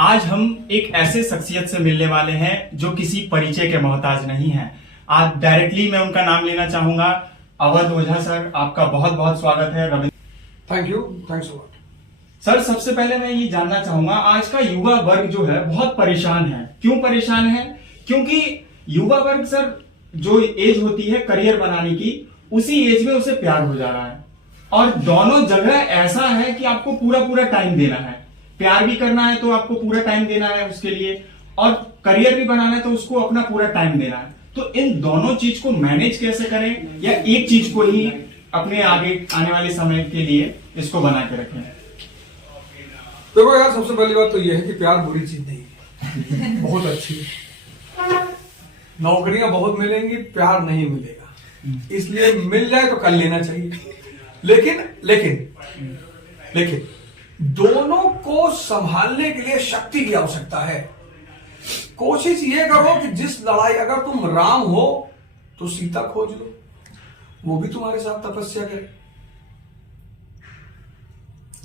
आज हम एक ऐसे शख्सियत से मिलने वाले हैं जो किसी परिचय के मोहताज नहीं है। आज डायरेक्टली मैं उनका नाम लेना चाहूंगा। अवध ओझा सर, आपका बहुत बहुत स्वागत है। Ravindra, thank you, thanks a lot. Sir, सबसे पहले मैं ये जानना चाहूंगा, आज का युवा वर्ग जो है बहुत परेशान है। क्यों परेशान है? क्योंकि युवा वर्ग सर, जो एज होती है करियर बनाने की, उसी एज में उसे प्यार हो जा रहा है। और दोनों जगह ऐसा है कि आपको पूरा पूरा टाइम देना है। प्यार भी करना है तो आपको पूरा टाइम देना है उसके लिए, और करियर भी बनाना है तो उसको अपना पूरा टाइम देना है। तो इन दोनों चीज को मैनेज कैसे करें, या एक चीज को ही अपने आगे आने वाले समय के लिए इसको बना के रखें? देखो यार, सबसे पहली बात तो यह है कि प्यार बुरी चीज नहीं है, बहुत अच्छी है। नौकरियां बहुत मिलेंगी, प्यार नहीं मिलेगा, इसलिए मिल जाए तो कर लेना चाहिए। लेकिन लेकिन लेकिन दोनों को संभालने के लिए शक्ति की आवश्यकता है। कोशिश ये करो कि जिस लड़ाई, अगर तुम राम हो तो सीता खोज लो, वो भी तुम्हारे साथ तपस्या करे।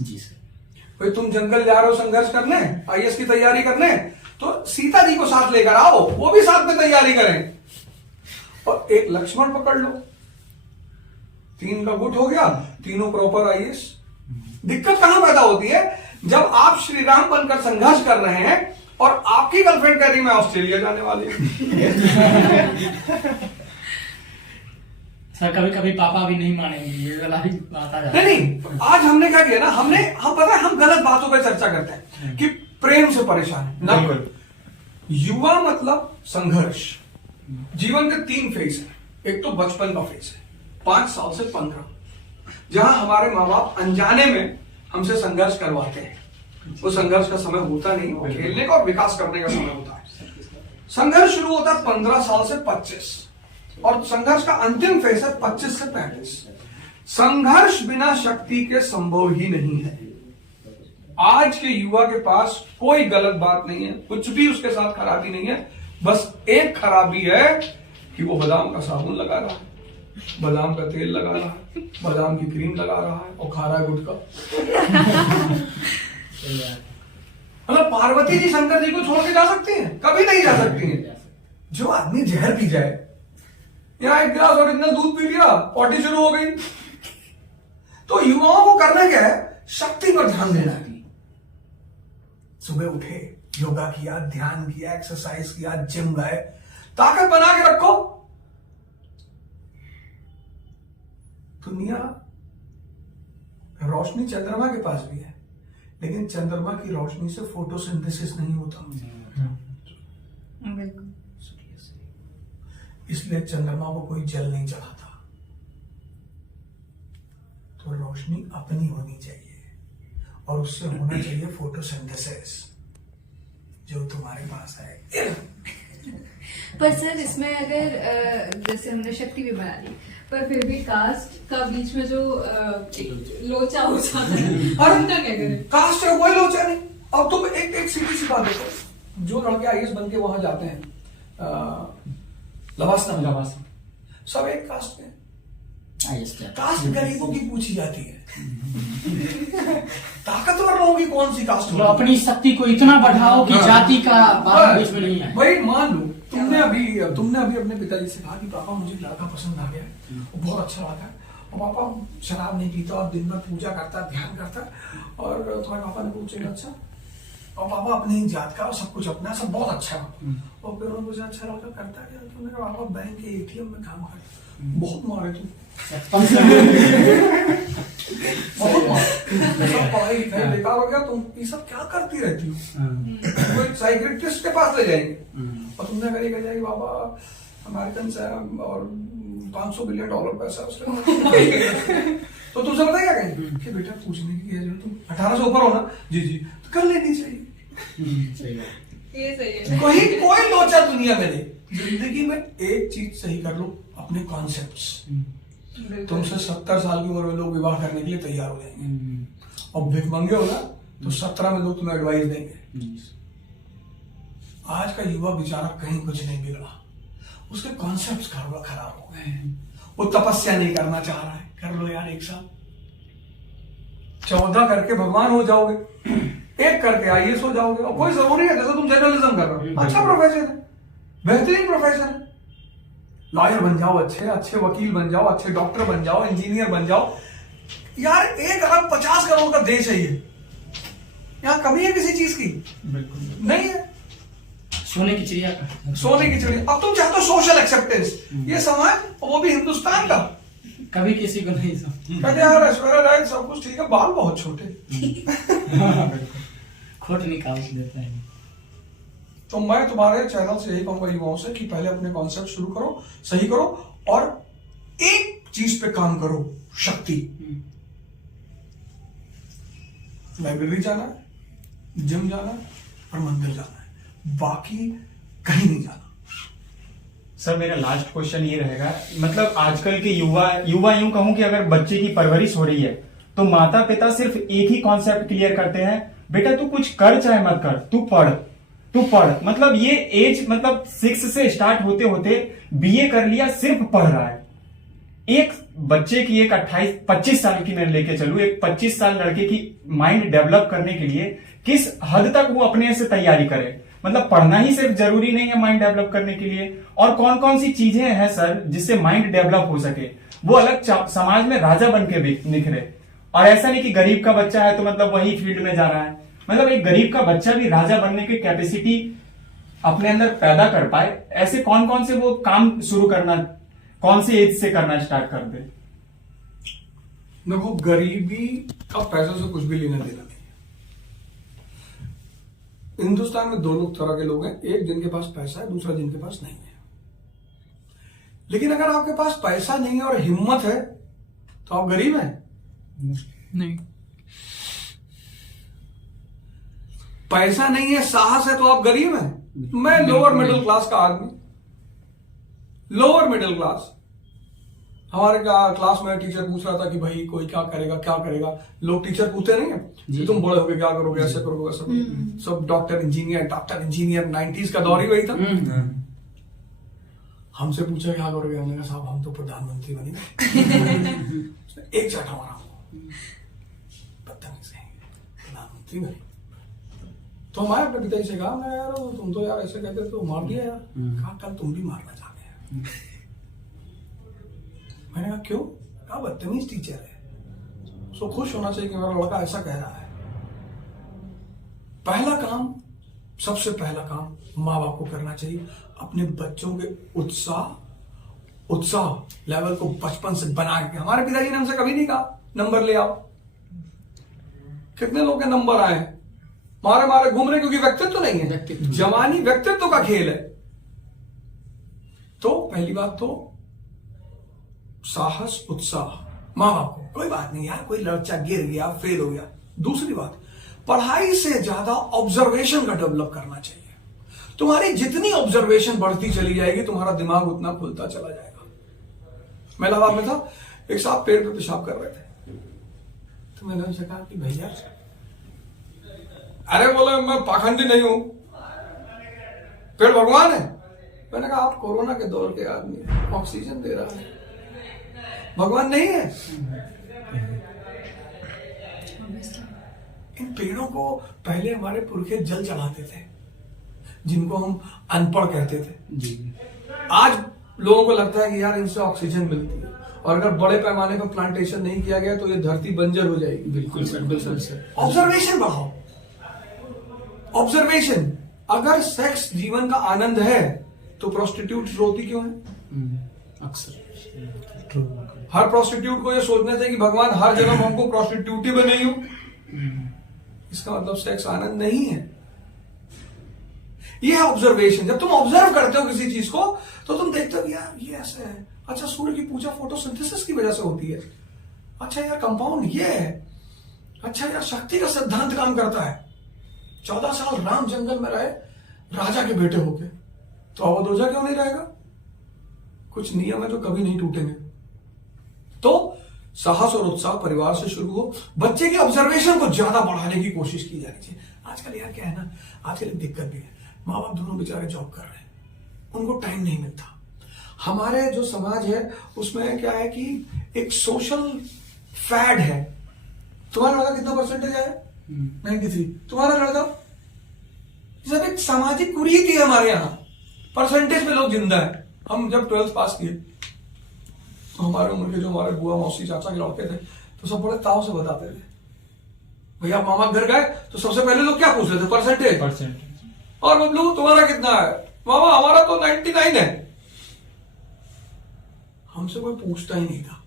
जी सर। भाई तुम जंगल जा रहे हो संघर्ष करने, आईएएस की तैयारी करने, तो सीता जी को साथ लेकर आओ, वो भी साथ में तैयारी करें। और एक लक्ष्मण पकड़ लो, 3 का गुट हो गया, तीनों प्रॉपर आईएएस। दिक्कत कहां पैदा होती है? जब आप श्री राम बनकर संघर्ष कर रहे हैं और आपकी गर्लफ्रेंड कह रही मैं ऑस्ट्रेलिया जाने वाली हूं। सर कभी कभी पापा भी नहीं मानेंगे, ये वाला भी बात आ जाती है। नहीं, आज हमने क्या किया ना, हम पता है, हम गलत बातों पर चर्चा करते हैं कि प्रेम से परेशान है ना। युवा मतलब संघर्ष। जीवन के 3 फेज है। एक तो बचपन का फेज है, 5 साल से 15, जहां हमारे माँ बाप अनजाने में हमसे संघर्ष करवाते हैं। वो संघर्ष का समय होता नहीं, वो खेलने का और विकास करने का समय होता है। संघर्ष शुरू होता है 15 साल से 25, और संघर्ष का अंतिम फेज है 25 से 35। संघर्ष बिना शक्ति के संभव ही नहीं है। आज के युवा के पास कोई गलत बात नहीं है, कुछ भी उसके साथ खराबी नहीं है। बस एक खराबी है कि वो बादाम का साबुन लगा रहा है, बादाम का तेल लगा रहा है, बादाम की क्रीम लगा रहा है और खा रहा है गुटखा। मतलब पार्वती जी शंकर जी को छोड़ के जा सकती हैं? कभी नहीं जा सकती हैं। जो आदमी जहर पी जाए, यहाँ 1 गिलास और इतना दूध पी लिया, पॉटी शुरू हो गई। तो युवाओं को करना क्या है? शक्ति पर ध्यान देना है। सुबह उठे, योगा किया, ध्यान किया, एक्सरसाइज किया, जिम गए, ताकत बना के रखो। दुनिया, रोशनी चंद्रमा के पास भी है, लेकिन चंद्रमा की रोशनी से फोटोसिंथेसिस नहीं होता। इसलिए चंद्रमा को कोई जल नहीं चढ़ाता। तो रोशनी अपनी होनी चाहिए, और उससे होना चाहिए फोटोसिंथेसिस, जो तुम्हारे पास है। पर सर, इसमें अगर जैसे हमने शक्ति भी बना ली, पर फिर भी कास्ट का बीच में जो लोचा हो जाता है, और उनका क्या करें? कास्ट है, कोई लोचा नहीं। अब तुम एक सीधी सी बात देखो, जो लड़के आईएएस बन के वहां जाते हैं, लवासना, सब एक कास्ट में। कास्ट गरीबों की पूछी जाती है। ताकतवर लोगों की कौन सी कास्ट तो अपनी शक्ति को इतना बढ़ाओ कि जाति का बात बीच में नहीं है। भाई मान लो तुमने अभी अपने पिताजी से कहा कि पापा मुझे लड़का पसंद आ गया, वो बहुत अच्छा लड़का है, और पापा शराब नहीं पीता और दिन भर पूजा करता, ध्यान करता, और तुम्हारे पापा ने पूछा अच्छा, और पापा अपनी ही जात का, सब कुछ अपना, सब बहुत अच्छा है। और फिर उन्होंने पूछा अच्छा लड़का करता क्या? तो उन्होंने कहा पापा बैंक के एटीएम में काम करता। बहुत मारे तू, बहुत मारे, सब पढ़ाई लिखाई बेकार हो गया, तुम ये सब क्या करती रहती हो? कोई साइकियाट्रिस्ट के पास ले जाएंगे, और तुमने कह जाएगी बाबा अमेरिकन से और $500 बिलियन पैसा उसके। तो तुमसे पता क्या कहेंगे कि बेटा पूछने की जरूरत, तुम 18 से ऊपर हो ना? जी जी, तो कर लेनी चाहिए। ये सही है। कोई लोचा दुनिया में नहीं। जिंदगी में एक चीज सही कर लो, अपने कॉन्सेप्ट्स। तुमसे 70 साल की उम्र में लोग विवाह करने के लिए तैयार हो जाएंगे, और भिखमंगे हो ना तो 17 में लोग तुम्हें एडवाइस देंगे। आज का युवा बेचारा कहीं कुछ नहीं बिगड़ा, उसके कॉन्सेप्ट्स खराब हो गए हैं। वो तपस्या नहीं करना चाह रहा है, कर लो यार 1 साल, 14 करके भगवान हो जाओगे। एक करके आईएएस हो जाओगे, और कोई जरूरी है जैसे तुम जर्नलिज्म कर रहे हो, अच्छा प्रोफेशन है, बेहतरीन प्रोफेशन है, लॉयर बन जाओ, अच्छे वकील बन जाओ, अच्छे डॉक्टर बन जाओ, इंजीनियर बन जाओ। यार 1 अरब 50 करोड़ का देश है ये, यहाँ कमी है किसी चीज की? बिल्कुल नहीं है। सोने की चिड़िया का सोने की चिड़िया। अब तुम चाहते हो सोशल एक्सेप्टेंस, ये समाज, वो भी हिंदुस्तान का, कभी किसी को नहीं कहते यार ऐश्वर्या राय सब कुछ ठीक है, बाल बहुत छोटे। खोट निकाल देता है। तो मैं तुम्हारे चैनल से यही कहूंगा युवाओं से कि पहले अपने कॉन्सेप्ट शुरू करो, सही करो, और एक चीज पे काम करो, शक्ति। लाइब्रेरी जाना है, जिम जाना है और मंदिर जाना है, बाकी कहीं नहीं जाना। सर मेरा लास्ट क्वेश्चन ये रहेगा, मतलब आजकल के युवा यूं कहूं कि अगर बच्चे की परवरिश हो रही है तो माता पिता सिर्फ एक ही कॉन्सेप्ट क्लियर करते हैं, बेटा तू कुछ कर चाहे मत कर, तू पढ़। मतलब ये एज, मतलब 6 से स्टार्ट होते होते बीए कर लिया, सिर्फ पढ़ रहा है। एक बच्चे की, एक 28-25 साल की मैं लेके चलूं, एक 25 साल लड़के की माइंड डेवलप करने के लिए किस हद तक वो अपने से तैयारी करे? मतलब पढ़ना ही सिर्फ जरूरी नहीं है माइंड डेवलप करने के लिए, और कौन कौन सी चीजें हैं सर जिससे माइंड डेवलप हो सके, वो अलग समाज में राजा बन के निखरे। और ऐसा नहीं कि गरीब का बच्चा है तो मतलब वही फील्ड में जा रहा है, मतलब एक गरीब का बच्चा भी राजा बनने की कैपेसिटी अपने अंदर पैदा कर पाए। ऐसे कौन कौन से वो काम शुरू करना, कौन से एज से करना स्टार्ट कर दे? देखो, गरीबी का पैसों से कुछ भी लेना देना नहीं है। हिंदुस्तान में 2 तरह के लोग हैं, एक जिनके पास पैसा है, दूसरा जिनके पास नहीं है। लेकिन अगर आपके पास पैसा नहीं है और हिम्मत है तो आप गरीब हैं? नहीं। पैसा नहीं है, साहस है तो आप गरीब हैं। मैं लोअर मिडिल क्लास का आदमी, लोअर मिडिल क्लास। हमारे क्लास में टीचर पूछ रहा था कि भाई कोई क्या करेगा। लोग टीचर पूछते नहीं है कि तुम बड़े होगे क्या करोगे, ऐसे करोगे वैसे करोगे। सब डॉक्टर इंजीनियर 90s का दौर ही वही था। हमसे पूछा क्या करोगे, हमने कहा साहब हम तो प्रधानमंत्री बनेंगे। एक चाट हमारा बदतमीज है, प्रधानमंत्री बने। तो हमारे अपने पिताजी से कहा, मैं यार तुम तो यार ऐसे कहते तो मार दिया यार। कहा कल तुम भी मारना चाहते हैं। मैंने कहा क्यों? कहा बदतमीज टीचर है, सो खुश होना चाहिए कि मेरा लड़का ऐसा कह रहा है। पहला काम, सबसे पहला काम माँ बाप को करना चाहिए, अपने बच्चों के उत्साह लेवल को बचपन से बना के। हमारे पिताजी ने हमसे कभी नहीं कहा नंबर ले आओ। कितने लोग के नंबर आए, मारे घूम रहे, क्योंकि व्यक्तित्व नहीं है। जवानी व्यक्तित्व का खेल है। तो पहली बात तो साहस, उत्साह माँ बाप को, कोई बात नहीं यार, कोई लड़का गिर गया, फेल हो गया। दूसरी बात, पढ़ाई से ज्यादा ऑब्जर्वेशन का डेवलप करना चाहिए। तुम्हारी जितनी ऑब्जर्वेशन बढ़ती चली जाएगी, तुम्हारा दिमाग उतना खुलता चला जाएगा। मैं इलाहाबाद में था, एक साहब पेड़ पे पेशाब कर रहे थे, तो मैंने उनसे कहा कि भैया, अरे बोले मैं पाखंडी नहीं हूं, पेड़ भगवान है। मैंने कहा आप कोरोना के दौर के आदमी हैं, ऑक्सीजन दे रहा है, भगवान नहीं है। इन पेड़ों को पहले हमारे पुरखे जल चढ़ाते थे, जिनको हम अनपढ़ कहते थे। आज लोगों को लगता है कि यार इनसे ऑक्सीजन मिलती है, और अगर बड़े पैमाने पर प्लांटेशन नहीं किया गया तो ये धरती बंजर हो जाएगी। बिल्कुल सर। ऑब्जर्वेशन बढ़ाओ, ऑब्जर्वेशन। अगर सेक्स जीवन का आनंद है तो प्रोस्टिट्यूट रोती क्यों है? अक्सर हर प्रोस्टिट्यूट को ये सोचना चाहिए कि भगवान हर जन्म हमको प्रोस्टिट्यूट ही बने हूं। इसका मतलब सेक्स आनंद नहीं है। ये है ऑब्जर्वेशन। जब तुम ऑब्जर्व करते हो किसी चीज को तो तुम देखते हो यार ये ऐसे है, अच्छा सूर्य की पूजा फोटोसिंथेसिस की वजह से होती है, अच्छा यार कंपाउंड ये है, अच्छा यार शक्ति का सिद्धांत काम करता है। 14 साल राम जंगल में रहे राजा के बेटे होके, तो अवधोजा क्यों नहीं रहेगा? कुछ नियम है जो कभी नहीं टूटेंगे। तो साहस और उत्साह परिवार से शुरू हो। बच्चे की ऑब्जर्वेशन को ज्यादा बढ़ाने की कोशिश की जानी चाहिए। आजकल यार क्या है ना, आजकल एक दिक्कत भी है, माँ बाप दोनों बेचारे जॉब कर रहे हैं, उनको टाइम नहीं मिलता। हमारे जो समाज है उसमें क्या है कि एक सोशल फैड है। तुम्हारा लड़का कितना परसेंटेज है? 93। तुम्हारा लड़का, सब एक सामाजिक कुरीति है हमारे यहाँ, परसेंटेज पे लोग जिंदा है। हम जब 12th पास किए तो हमारे उम्र के जो हमारे बुआ मौसी चाचा के लड़के थे तो सब बड़े ताव से बताते थे, भैया मामा घर गए तो सबसे पहले लोग क्या पूछ रहे थे? परसेंटेज। और बबलू तुम्हारा कितना है? मामा हमारा तो 99 है। हमसे कोई पूछता ही नहीं था,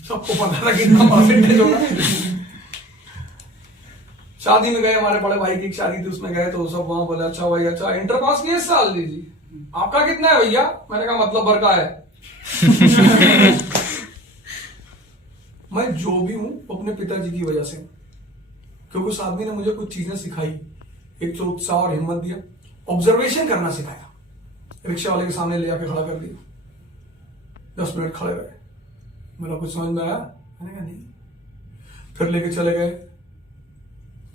सबको पता था कितना परसेंटेज होगा। शादी में गए, हमारे बड़े भाई की शादी थी, उसमें गए तो सब वहां बोले अच्छा भाई अच्छा इंटर पास किए इस साल? जी। आपका कितना है भैया? मैंने कहा मतलब भर का है। मैं जो भी हूं अपने पिताजी की वजह से, क्योंकि उस आदमी ने मुझे कुछ चीजें सिखाई। एक तो उत्साह और हिम्मत दिया, ऑब्जर्वेशन करना सिखाया। रिक्शा वाले के सामने ले आके खड़ा कर दिया, 10 मिनट खड़े रहे, मेरा कुछ समझ में आया? मैंने कहा नहीं। फिर लेके चले गए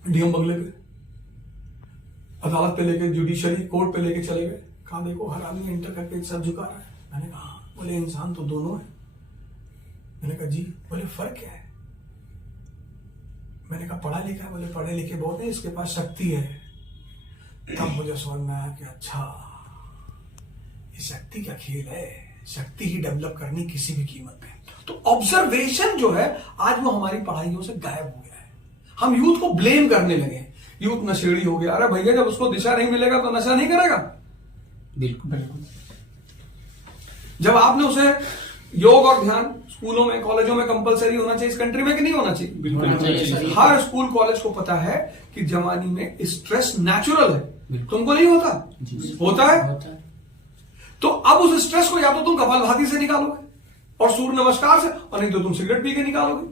डीएम बंगले पे, अदालत पे लेके, जुडिशरी कोर्ट पे लेके चले गए। कहा देखो हर आदमी इंटर करके सर झुका रहा है। मैंने कहा बोले इंसान तो दोनों है। मैंने कहा जी। बोले फर्क क्या है? मैंने कहा पढ़ा लिखा है। बोले पढ़े लिखे बहुत है, इसके पास शक्ति है। तब मुझे समझ में आया कि अच्छा ये शक्ति का खेल है, शक्ति ही डेवलप करनी किसी भी कीमत पे। तो ऑब्जर्वेशन जो है आज वो हमारी पढ़ाइयों से गायब हो गया है। हम यूथ को ब्लेम करने लगे, यूथ नशेड़ी हो गया। अरे भैया जब उसको दिशा नहीं मिलेगा तो नशा नहीं करेगा। बिल्कुल बिल्कुल। जब आपने उसे योग और ध्यान स्कूलों में कॉलेजों में कंपलसरी होना चाहिए इस कंट्री में कि नहीं होना चाहिए? बिल्कुल। हर स्कूल कॉलेज को पता है कि जवानी में स्ट्रेस नेचुरल है। तुमको नहीं होता? होता है। तो अब उस स्ट्रेस को या तो तुम कपालभाति से निकालोगे और सूर्य नमस्कार से, और नहीं तो तुम सिगरेट पी के निकालोगे,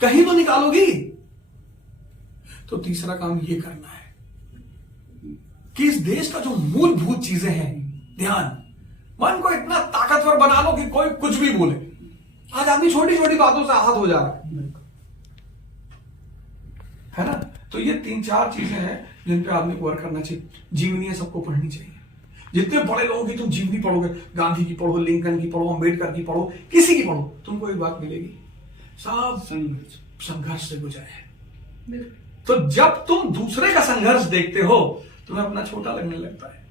कहीं तो निकालोगी। तो तीसरा काम ये करना है कि इस देश का जो मूलभूत चीजें हैं, ध्यान, मन को इतना ताकतवर बना लो कि कोई कुछ भी बोले। आज आदमी छोटी छोटी बातों से आहत हो जा रहा है ना? तो ये 3-4 चीजें हैं जिन पे आदमी को वर्क करना चाहिए। जीवनी सबको पढ़नी चाहिए। जितने बड़े लोगों की तुम जीवनी पढ़ोगे, गांधी की पढ़ो, लिंकन की पढ़ो, अम्बेडकर की पढ़ो, किसी की पढ़ो, तुमको एक बात मिलेगी, सब संघर्ष से गुजरे हैं। तो जब तुम दूसरे का संघर्ष देखते हो तुम्हें अपना छोटा लगने लगता है।